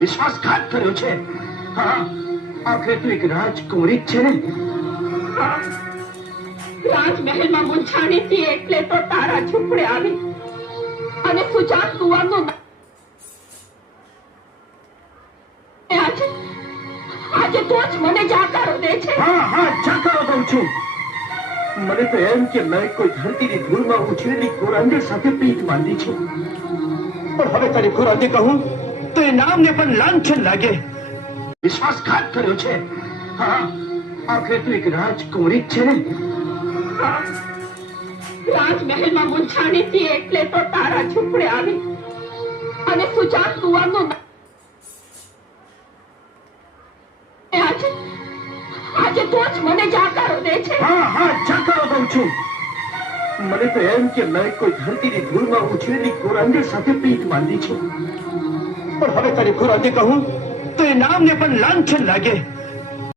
વિશ્વાસઘાત કર્યો છે. હા, આખરે તું એક રાજકુમારી જ છે ને? રાજમહેલમાં મૂંઝાણી હતી એટલે તો તારા ઝૂંપડે આવી અને સુજાન કુંવરનું આજે તો જ મને જાકારો દે છે. હા, જાકારો દઉં છું. મને તો એમ કે મેં કોઈ ધરતીની ધૂળમાં ઉછરેલી કોરાંદી સાથે પ્રીત બાંધી છે. પણ હવે તારી કોરાંદી કહું તો એ નામને પણ લાંછન લાગે. વિશ્વાસઘાત કર્યો છે. હા, આખરે તું એક રાજકુમારી જ છે ને? રાજમહેલમાં મૂંઝાણી હતી એટલે તો તારા ઝૂંપડે આવી અને સુજાન કુંવરનું આજે તો જ મને જાકારો દે છે. હા, જાકારો દઉં છું. મને તો એમ કે મેં કોઈ ધરતીની ધૂળમાં ઉછરેલી કોરાંદી સાથે પ્રીત બાંધી છે. પણ હવે તારી કોરાંદી કહું તો એ નામને પણ લાંછન લાગે.